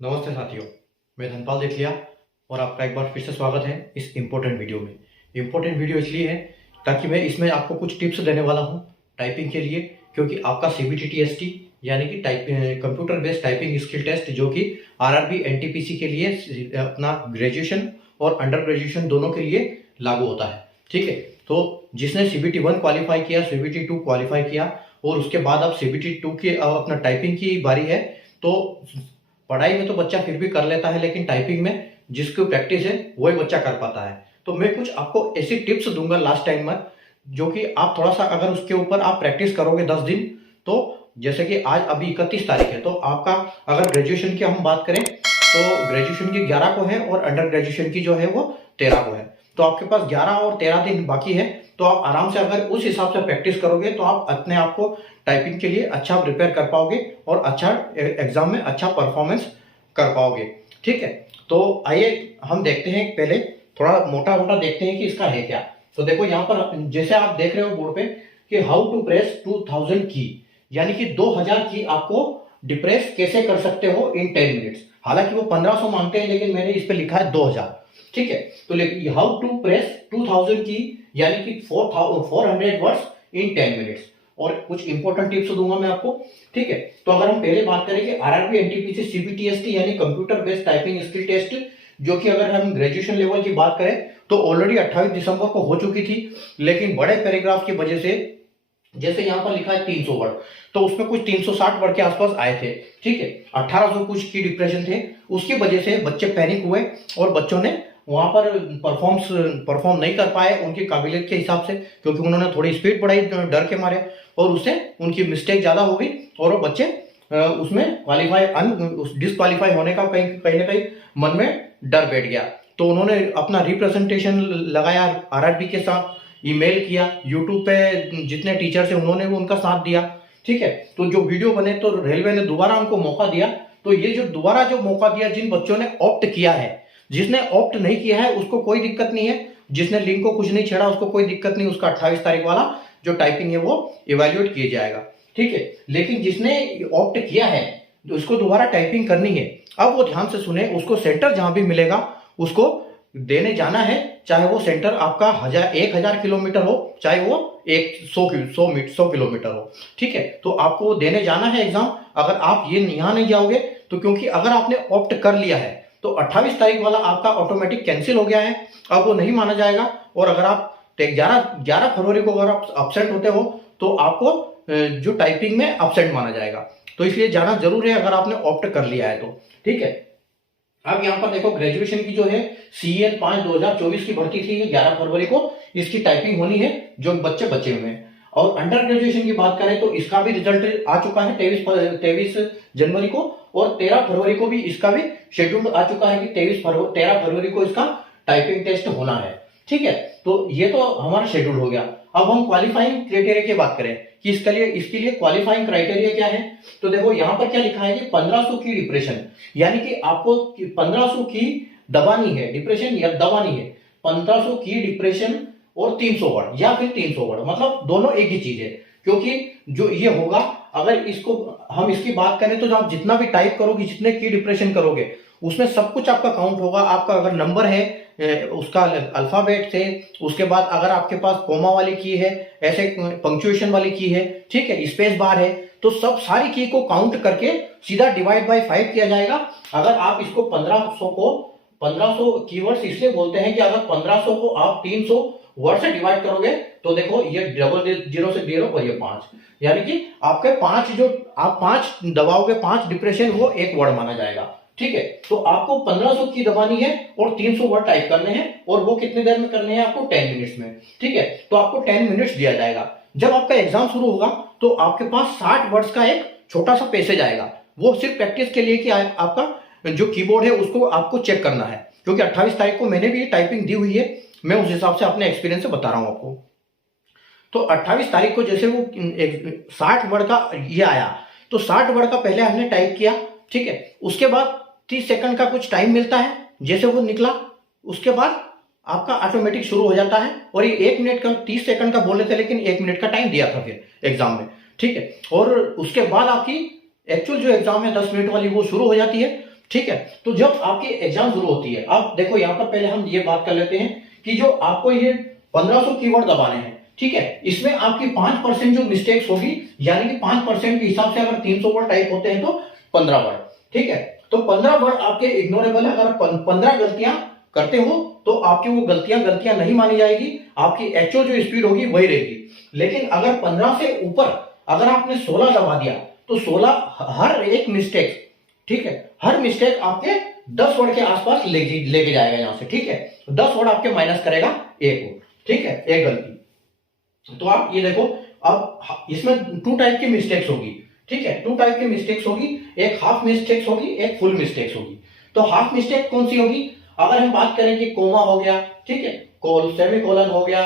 नमस्ते साथियों, मैं धनपाल देथिया और आपका एक बार फिर से स्वागत है इस इम्पोर्टेंट वीडियो में। इम्पोर्टेंट वीडियो इसलिए है ताकि मैं इसमें आपको कुछ टिप्स देने वाला हूं टाइपिंग के लिए, क्योंकि आपका सीबीटी टीएसटी यानी कि computer based typing skill test जो कि आरआरबी एनटीपीसी के लिए अपना ग्रेजुएशन और अंडर ग्रेजुएशन दोनों के लिए लागू होता है। ठीक है, तो जिसने सीबीटी 1 क्वालिफाई किया, सीबीटी 2 क्वालिफाई किया और उसके बाद अब सीबीटी 2 की अपना टाइपिंग की बारी है, तो पढ़ाई में तो बच्चा फिर भी कर लेता है, लेकिन टाइपिंग में जिसकी प्रैक्टिस है वही बच्चा कर पाता है। तो मैं कुछ आपको ऐसी टिप्स दूंगा लास्ट टाइम में, जो कि आप थोड़ा सा अगर उसके ऊपर आप प्रैक्टिस करोगे 10 दिन, तो जैसे कि आज अभी 31 तारीख है, तो आपका अगर ग्रेजुएशन की हम बात करें तो ग्रेजुएशन की 11 को है और अंडर ग्रेजुएशन की जो है वो 13 को है। तो आपके पास 11 और 13 दिन बाकी है, तो आप आराम से अगर उस हिसाब से प्रैक्टिस करोगे तो आप अपने आप को टाइपिंग के लिए अच्छा प्रिपेयर कर पाओगे और अच्छा एग्जाम में अच्छा परफॉर्मेंस कर पाओगे। ठीक है, तो आइए हम देखते हैं, पहले थोड़ा मोटा मोटा देखते हैं कि इसका है क्या। तो देखो यहाँ पर जैसे आप देख रहे हो बोर्ड पे कि हाउ टू प्रेस 2000 की, यानी कि 2000 की आपको डिप्रेस कैसे कर सकते हो इन 10 मिनट्स। हालांकि वो 1500 मांगते हैं, लेकिन मैंने इस पे लिखा है 2000। ठीक है, तो लेकिन हाउ टू प्रेस 2000 की यानी कि 400 वर्ड्स इन 10 मिनट्स, और कुछ इंपॉर्टेंट टिप्स दूंगा मैं आपको। ठीक है, तो अगर हम पहले बात करें कि आरआरबी एनटीपीसी सीबीटीएसटी यानी computer based typing skill test, जो कि अगर हम ग्रेजुएशन लेवल की बात करें तो ऑलरेडी 28 दिसंबर को हो चुकी थी, लेकिन बड़े पैराग्राफ की वजह से, जैसे यहाँ पर लिखा है 300 वर्ड, तो उसमें कुछ 360 वर्ड के आसपास आए थे। ठीक है, 1800 कुछ की डिप्रेशन थे, उसकी वजह से बच्चे पैनिक हुए और बच्चों ने वहां पर परफॉर्म नहीं कर पाए उनकी काबिलियत के हिसाब से, क्योंकि उन्होंने थोड़ी स्पीड बढ़ाई डर के मारे, और उससे उनकी मिस्टेक ज्यादा हो गई और वो बच्चे उसमें डिसक्वालीफाई होने का कहीं ना कहीं मन में डर बैठ गया। तो उन्होंने अपना रिप्रेजेंटेशन लगाया आरआरबी के साथ, ईमेल किया, यूट्यूब पे जितने टीचर्स हैं उन्होंने भी उनका साथ दिया। ठीक है, तो जो वीडियो बने तो रेलवे ने दोबारा उनको मौका दिया। तो ये जो दोबारा जो मौका दिया, जिन बच्चों ने ऑप्ट किया है, जिसने ऑप्ट नहीं किया है उसको कोई दिक्कत नहीं है, जिसने लिंक को कुछ नहीं छेड़ा उसको कोई दिक्कत नहीं, उसका 28 तारीख वाला जो टाइपिंग है वो इवेल्युएट किया जाएगा। ठीक है, लेकिन जिसने ऑप्ट किया है तो उसको दोबारा टाइपिंग करनी है। अब वो ध्यान से सुने, उसको सेंटर जहां भी मिलेगा उसको देने जाना है, चाहे वो सेंटर आपका 1000 किलोमीटर हो, चाहे वो 100 किलोमीटर हो। ठीक है, तो आपको देने जाना है एग्जाम। अगर आप ये यहाँ नहीं जाओगे तो, क्योंकि अगर आपने ऑप्ट कर लिया है तो 28 तारीख वाला आपका ऑटोमेटिक कैंसिल हो गया है, अब वो नहीं माना जाएगा। और अगर आप 11 फरवरी को अगर आप अपसेंट होते हो तो आपको जो टाइपिंग में अपसेंट माना जाएगा। तो इसलिए जाना जरूर है अगर आपने ऑप्ट कर लिया है तो। ठीक है, अब यहाँ पर देखो ग्रेजुएशन की जो है CN 5 2024 की भर्ती थी, 11 फरवरी को इसकी टाइपिंग होनी है जो बच्चे बचे हुए हैं। और अंडर ग्रेजुएशन की बात करें तो इसका भी रिजल्ट आ चुका है 23 जनवरी को, और 13 फरवरी को भी इसका भी शेड्यूल आ चुका है कि 13 फरवरी को इसका टाइपिंग टेस्ट होना है। ठीक है, तो ये तो हमारा शेड्यूल हो गया। अब हम क्वालिफाइंग क्राइटेरिया की बात करें कि इसके लिए क्वालिफाइंग क्राइटेरिया क्या है, तो देखो यहाँ पर क्या लिखा है कि 1500 की डिप्रेशन, यानी कि आपको 1500 की दबानी है, डिप्रेशन या दबानी है 1500 की डिप्रेशन और 300 वर्ड या फिर 300 वर्ड, मतलब दोनों एक ही चीज है। क्योंकि जो ये होगा, अगर इसको हम इसकी बात करें तो आप जितना भी टाइप करोगे, जितने की डिप्रेशन करोगे, उसमें सब कुछ आपका काउंट होगा। आपका अगर नंबर है उसका अल्फाबेट से, उसके बाद अगर आपके पास कोमा वाली की है, ऐसे पंक्चुएशन वाली की है, ठीक है, स्पेस बार है, तो सब सारी की को काउंट करके सीधा डिवाइड बाय 5 किया जाएगा। अगर आप इसको 1500 कीवर्ड्स इसलिए बोलते हैं कि अगर 1500 को आप 300 वर्ड से डिवाइड करोगे तो देखो ये डबल 0 से 0 और ये 5, यानी कि आपके 5 जो आप 5 दबाओगे, 5 डिप्रेशन, वो एक वर्ड माना जाएगा। ठीक है, तो आपको 1500 की दबानी है और 300 वर्ड टाइप करने हैं, और वो कितने देर में करने हैं आपको? 10 मिनट्स में। ठीक है, तो आपको 10 मिनट्स दिया जाएगा। जब आपका एग्जाम शुरू होगा तो आपके पास 60 वर्ड्स का एक छोटा सा पैसेज आएगा, वो सिर्फ प्रैक्टिस के लिए कि आपका जो कीबोर्ड है उसको आपको चेक करना है। क्योंकि 28 तारीख को मैंने भी टाइपिंग दी हुई है, मैं उस हिसाब से अपने एक्सपीरियंस से बता रहा हूं आपको। तो 28 तारीख को जैसे वो 60 वर्ड का ये आया, तो 60 वर्ड का पहले हमने टाइप किया। ठीक है, उसके बाद 30 सेकंड का कुछ टाइम मिलता है, जैसे वो निकला उसके बाद आपका ऑटोमेटिक शुरू हो जाता है। और ये 1 मिनट का 30 सेकंड का बोले थे, लेकिन 1 मिनट का टाइम दिया था फिर एग्जाम में। ठीक है, और उसके बाद आपकी एक्चुअल जो एग्जाम है 10 मिनट वाली वो शुरू हो जाती है। ठीक है। तो जब आपकी एग्जाम शुरू होती है, अब देखो यहाँ पर पहले हम ये बात कर लेते हैं कि जो आपको ये 1500 कीवर्ड दबाने हैं, ठीक है, इसमें आपकी 5% जो मिस्टेक्स होगी, यानी कि 5% के हिसाब से अगर 300 वर्ड टाइप होते हैं तो 15 वर्ड, ठीक है। तो 15 वर्ड आपके इग्नोरेबल है। अगर 15 गलतियां करते हो तो आपकी वो गलतियां नहीं मानी जाएगी, आपकी एक्चुअल जो स्पीड होगी वही रहेगी। लेकिन अगर 15 से ऊपर अगर आपने 16 दबा दिया तो 16 हर एक मिस्टेक, ठीक है, हर मिस्टेक आपके 10 वर्ड के आसपास लेके जाएगा यहां से, ठीक है। 10 वर्ड आपके माइनस करेगा एक वर्ड, ठीक है, एक गलती। तो आप ये देखो, अब इसमें 2 टाइप की मिस्टेक्स होगी, ठीक है, 2 टाइप की मिस्टेक्स होगी, एक हाफ मिस्टेक्स होगी, एक फुल मिस्टेक्स होगी। तो हाफ मिस्टेक कौन सी होगी? अगर हम बात करें कि कोमा हो गया, ठीक है, सेमीकोलन हो गया,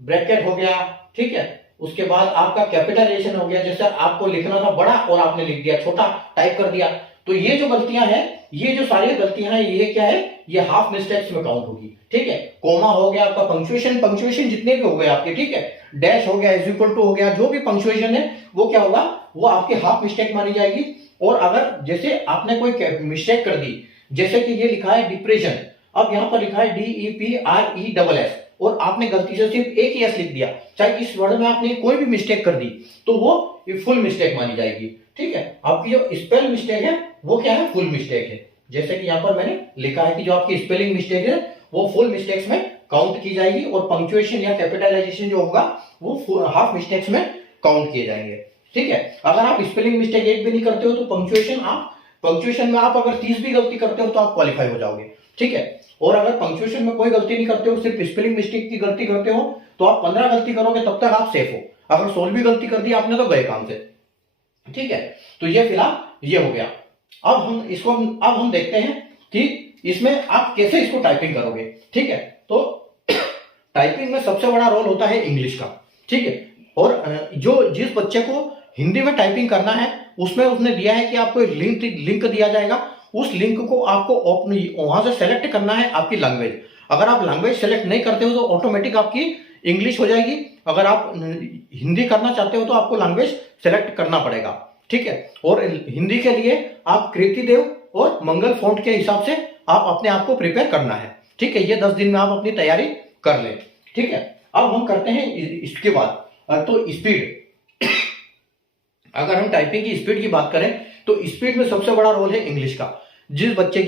ब्रैकेट हो गया, ठीक है, उसके बाद आपका कैपिटलाइजेशन हो गया, जैसे आपको लिखना था बड़ा और आपने लिख दिया छोटा, टाइप कर दिया। तो ये जो गलतियां हैं, ये जो सारी गलतियां हैं, ये क्या है? ये हाफ मिस्टेक्स में काउंट होगी, ठीक है। कोमा हो गया आपका, पंक्चुएशन जितने भी हो गए आपके, ठीक है, डैश हो गया, इज इक्वल टू हो गया, जो भी पंक्चुएशन है वो क्या होगा? वो आपकी हाफ मिस्टेक मानी जाएगी। और अगर जैसे आपने कोई मिस्टेक कर दी, जैसे कि ये लिखा है डिप्रेशन, अब यहां पर लिखा है DEPRESS और आपने गलती से सिर्फ एक ही एस लिख दिया, चाहे इस वर्ड में आपने कोई भी मिस्टेक कर दी, तो वो फुल मिस्टेक मानी जाएगी, ठीक है। आपकी जो स्पेल मिस्टेक है वो क्या है? फुल मिस्टेक है। जैसे कि यहां पर मैंने लिखा है कि जो आपकी स्पेलिंग मिस्टेक है वो फुल मिस्टेक्स में काउंट की जाएगी और पंक्चुएशन या कैपिटलाइजेशन जो होगा वो हाफ मिस्टेक्स में काउंट किए जाएंगे, ठीक है। अगर आप स्पेलिंग मिस्टेक एक भी नहीं करते हो तो पंक्चुएशन में आप अगर 30 भी गलती करते हो तो आप क्वालिफाई हो जाओगे, ठीक है। और अगर पंक्चुएशन में कोई गलती नहीं करते हो, सिर्फ स्पेलिंग मिस्टेक की गलती करते हो, तो आप 15 गलती करोगे तब तक आप सेफ हो। अगर 16वीं गलती कर दी आपने तो गए काम से, ठीक है। तो ये फिलहाल ये हो गया। अब हम देखते हैं कि इसमें आप कैसे इसको टाइपिंग करोगे, ठीक है। तो टाइपिंग में सबसे बड़ा रोल होता है इंग्लिश का, ठीक है। और जिस बच्चे को हिंदी में टाइपिंग करना है उसमें उसने दिया है कि आपको एक लिंक दिया जाएगा, उस लिंक को आपको वहां से सेलेक्ट करना है आपकी लैंग्वेज। अगर आप लैंग्वेज सेलेक्ट नहीं करते हो तो ऑटोमेटिक आपकी इंग्लिश हो जाएगी। अगर आप हिंदी करना चाहते हो तो आपको लैंग्वेज सेलेक्ट करना पड़ेगा, ठीक है। और हिंदी के लिए आप कृतिदेव और मंगल फॉन्ट के हिसाब से आप अपने आप को प्रिपेयर करना है, ठीक है। ये 10 दिन में आप अपनी तैयारी कर लें, ठीक है। अब हम करते हैं इसके बाद तो स्पीड। अगर हम टाइपिंग की स्पीड की बात करें तो स्पीड में सबसे बड़ा रोल है इंग्लिश का। जिस बच्चे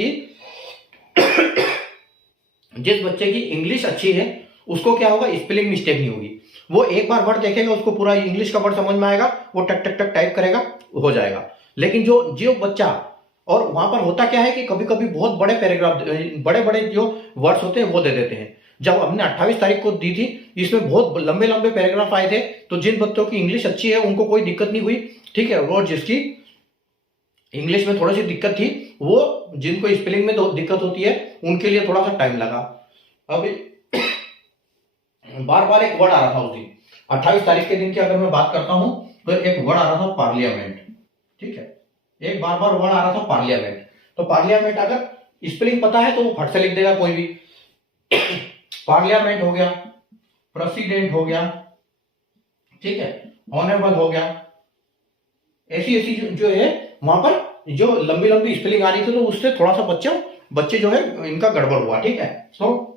की इंग्लिश अच्छी है उसको क्या होगा? स्पेलिंग मिस्टेक नहीं होगी। वो एक बार वर्ड देखेगा, उसको पूरा इंग्लिश का वर्ड समझ में आएगा, वो टक टक टक टाइप करेगा, हो जाएगा। लेकिन जो बच्चा, और वहां पर होता क्या है कि कभी कभी बहुत बड़े पैराग्राफ, बड़े बड़े जो वर्ड्स होते हैं वो दे देते हैं। जब हमने 28 तारीख को दी थी, इसमें बहुत लंबे लंबे पैराग्राफ आए थे, तो जिन बच्चों की इंग्लिश अच्छी है उनको कोई दिक्कत नहीं हुई, ठीक है। और जिसकी इंग्लिश में थोड़ी सी दिक्कत थी, वो जिनको स्पेलिंग में दिक्कत होती है उनके लिए थोड़ा सा टाइम लगा। अब बार बार एक वर्ड आ रहा था उस दिन, 28 तारीख के दिन की अगर मैं बात करता हूं तो एक वर्ड आ रहा था पार्लियामेंट, ठीक है। एक बार बार वर्ड आ रहा था पार्लियामेंट। तो पार्लियामेंट अगर स्पेलिंग पता है तो वो फट से लिख देगा कोई भी। पार्लियामेंट हो गया, प्रेसिडेंट हो गया, ठीक है, ऑनरेबल हो गया, ऐसी ऐसी जो है वहां पर जो लंबी लंबी स्पेलिंग आ रही थी, तो उससे थोड़ा सा बच्चे जो है इनका गड़बड़ हुआ, ठीक है। तो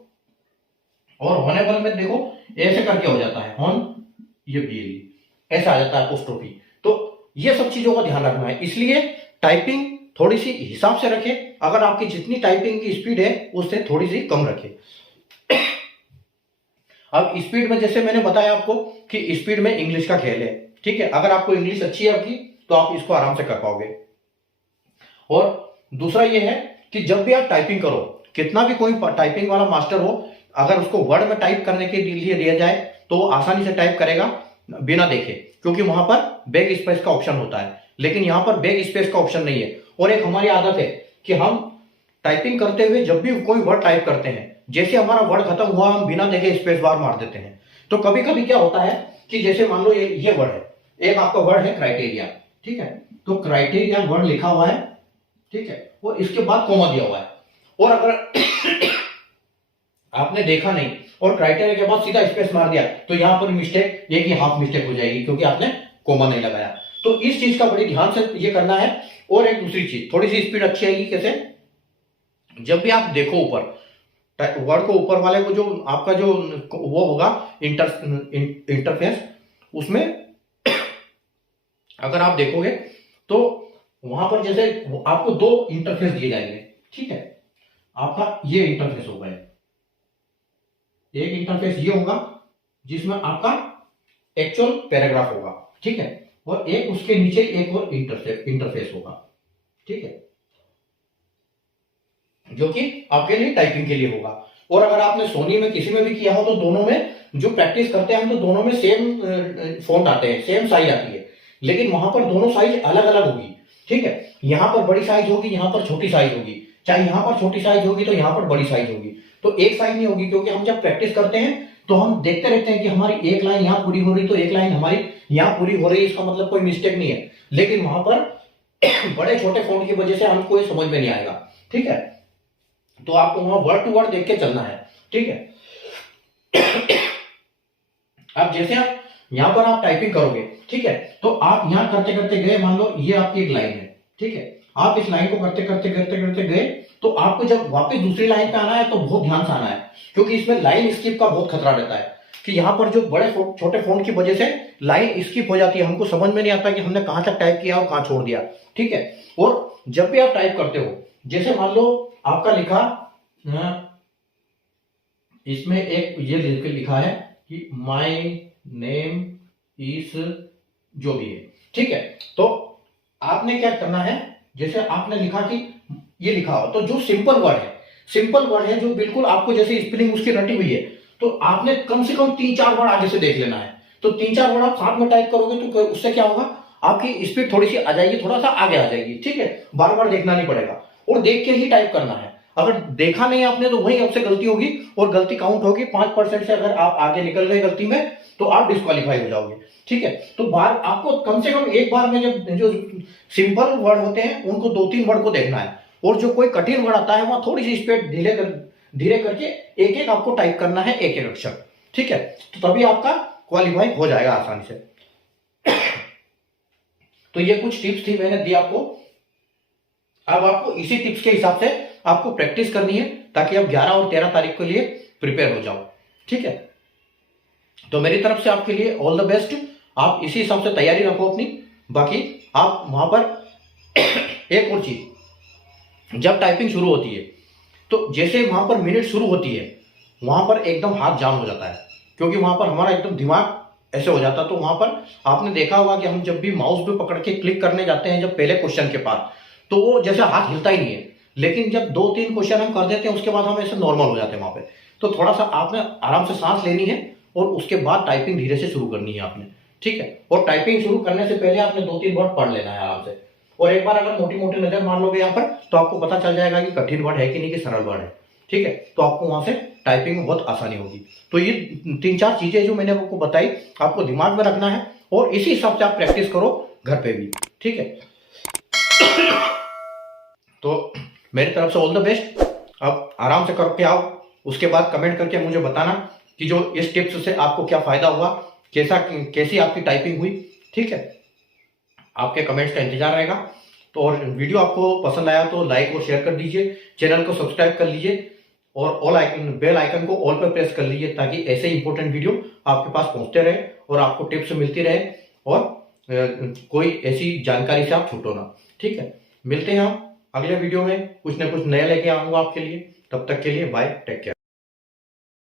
और हॉनेबल में देखो ऐसे करके हो जाता है, हॉन, ये BLE ऐसा आ जाता है अपोस्ट्रोफी। तो ये सब चीजों का ध्यान रखना है, इसलिए टाइपिंग थोड़ी सी हिसाब से रखें। अगर आपकी जितनी टाइपिंग की स्पीड है उससे थोड़ी सी कम रखें। अब स्पीड में जैसे मैंने बताया आपको कि स्पीड में इंग्लिश का खेल है, ठीक है। अगर आपको इंग्लिश अच्छी है आपकी तो आप इसको आराम से कर पाओगे। और दूसरा ये है कि जब भी आप टाइपिंग करो, कितना भी कोई टाइपिंग वाला मास्टर हो, अगर उसको वर्ड में टाइप करने के लिए दिया जाए तो वो आसानी से टाइप करेगा बिना देखे, क्योंकि वहां पर बैक स्पेस का ऑप्शन होता है, लेकिन यहां पर बैक स्पेस का ऑप्शन नहीं है। और एक हमारी आदत है कि हम टाइपिंग करते हुए जब भी कोई वर्ड टाइप करते हैं, जैसे हमारा वर्ड खत्म हुआ हम बिना देखे स्पेस बार मार देते हैं। तो कभी कभी क्या होता है कि जैसे मान लो ये वर्ड है, एक आपका वर्ड है क्राइटेरिया, ठीक है। तो क्राइटेरिया वर्ड लिखा हुआ है, ठीक है, और इसके बाद कोमा दिया हुआ है, और अगर आपने देखा नहीं और क्राइटेरिया के बाद सीधा स्पेस मार दिया तो यहां पर मिस्टेक, एक ही हाफ मिस्टेक हो जाएगी, क्योंकि आपने कोमा नहीं लगाया। तो इस चीज का बड़ी ध्यान से ये करना है। और एक दूसरी चीज, थोड़ी सी स्पीड अच्छी आएगी कैसे, जब भी आप देखो ऊपर वर्ड को, ऊपर वाले को जो आपका जो वो होगा इंटरफेस, उसमें अगर आप देखोगे तो वहां पर जैसे आपको दो इंटरफेस दिए जाएंगे, ठीक है। आपका ये इंटरफेस होगा, एक इंटरफेस ये होगा जिसमें आपका एक्चुअल पैराग्राफ होगा, ठीक है, और एक उसके नीचे एक और इंटरफेस होगा, ठीक है, जो कि आपके लिए टाइपिंग के लिए होगा। और अगर आपने सोनी में किसी में भी किया हो तो दोनों में जो प्रैक्टिस करते हैं हम, तो दोनों में सेम फॉन्ट आते हैं, सेम साइज आती है, लेकिन वहां पर दोनों साइज अलग अलग होगी, ठीक है। यहां पर बड़ी साइज होगी, यहां पर छोटी साइज होगी, चाहे यहां पर छोटी साइज होगी तो यहां पर बड़ी साइज होगी, तो एक साइज नहीं होगी। क्योंकि हम जब प्रैक्टिस करते हैं तो हम देखते रहते हैं कि हमारी एक लाइन यहां पूरी हो रही, तो एक लाइन हमारी यहां पूरी हो रही, इसका मतलब कोई मिस्टेक नहीं है। लेकिन वहां पर बड़े छोटे फॉन्ट की वजह से हमको ये समझ में नहीं आएगा, ठीक है। तो आपको वहां वर्ड टू वर्ड देख के चलना है, ठीक है। अब जैसे आप यहां पर आप टाइपिंग करोगे, ठीक है, तो आप यहां करते करते गए, मान लो ये आपकी एक लाइन है, ठीक है, आप इस लाइन को करते करते करते करते गए, तो आपको जब वापस दूसरी लाइन पे आना है तो बहुत ध्यान से आना है, क्योंकि इसमें लाइन स्किप का बहुत खतरा रहता है कि यहाँ पर जो बड़े छोटे फॉन्ट की वजह से लाइन स्किप हो जाती है, हमको समझ में नहीं आता कि हमने कहां तक टाइप किया और कहां छोड़ दिया, ठीक है। और जब भी आप टाइप करते हो, जैसे मान लो आपका लिखा, इसमें एक ये लिखा है कि माय नेम इज, जो भी है, ठीक है। तो आपने क्या करना है, जैसे आपने लिखा कि ये लिखा हो, तो जो सिंपल वर्ड है जो बिल्कुल आपको जैसे स्पेलिंग उसकी रटी हुई है, तो आपने कम से कम 3-4 वर्ड आगे से देख लेना है। तो 3-4 वर्ड आप साथ में टाइप करोगे तो उससे क्या होगा, आपकी स्पीड थोड़ी सी आ जाएगी, थोड़ा सा आगे आ जाएगी, ठीक है। बार बार देखना नहीं पड़ेगा और देख के ही टाइप करना है। अगर देखा नहीं आपने तो वही आपसे गलती होगी और गलती काउंट होगी 5% से। अगर आप आगे निकल गए गलती में तो आप डिस्क्वालीफाई हो जाओगे, ठीक है। तो बार आपको कम से कम एक बार में जब जो सिंपल वर्ड होते हैं उनको 2-3 वर्ड को देखना है, और जो कोई कठिन वर्ड आता है वहां थोड़ी सी स्पीड धीरे करके एक एक आपको टाइप करना है, एक एक अक्षर, ठीक है। तो तभी आपका क्वालिफाई हो जाएगा आसानी से। तो ये कुछ टिप्स थी, मैंने दी आपको। अब आपको इसी टिप्स के हिसाब से आपको प्रैक्टिस करनी है ताकि आप 11 और 13 तारीख के लिए प्रिपेयर हो जाओ, ठीक है। तो मेरी तरफ से आपके लिए ऑल द बेस्ट। आप इसी हिसाब से तैयारी रखो अपनी। बाकी आप वहां पर एक और चीज, जब टाइपिंग शुरू होती है तो जैसे वहां पर मिनट शुरू होती है वहां पर एकदम हाथ जाम हो जाता है, क्योंकि वहां पर हमारा एकदम दिमाग ऐसे हो जाता है। तो वहां पर आपने देखा होगा कि हम जब भी माउस पे पकड़ के क्लिक करने जाते हैं जब पहले क्वेश्चन के पास, तो वो जैसे हाथ हिलता ही नहीं है। लेकिन जब 2-3 क्वेश्चन हम कर देते हैं उसके बाद हम ऐसे नॉर्मल हो जाते हैं वहां पे। तो थोड़ा सा आपने आराम से सांस लेनी है और उसके बाद टाइपिंग धीरे से शुरू करनी है आपने, ठीक है। और टाइपिंग शुरू करने से पहले आपने 2-3 वर्ड पढ़ लेना है आराम से। और एक बार अगर मोटी मोटी नजर मार लोगे यहाँ पर तो आपको पता चल जाएगा कि कठिन वर्ड है कि नहीं, कि सरल वर्ड है, ठीक है। तो आपको वहां से टाइपिंग में बहुत आसानी होगी। तो ये 3-4 चीजें जो मैंने आपको बताई आपको दिमाग में रखना है और इसी हिसाब से आप प्रैक्टिस करो घर पे भी, ठीक है। तो मेरी तरफ से ऑल द बेस्ट। अब आराम से करके आओ, उसके बाद कमेंट करके मुझे बताना कि जो इस टिप्स से आपको क्या फायदा हुआ, कैसी आपकी टाइपिंग हुई, ठीक है। आपके कमेंट्स का इंतजार रहेगा। तो और वीडियो आपको पसंद आया तो लाइक और शेयर कर दीजिए, चैनल को सब्सक्राइब कर लीजिए और बेल आइकन को ऑल पर प्रेस कर लीजिए ताकि ऐसे इंपॉर्टेंट वीडियो आपके पास पहुंचते रहे और आपको टिप्स मिलती रहे और कोई ऐसी जानकारी से आप छूटो ना, ठीक है। मिलते हैं हम अगले वीडियो में, कुछ ना कुछ नया लेके आऊंगा आपके लिए। तब तक के लिए बाय, टेक केयर।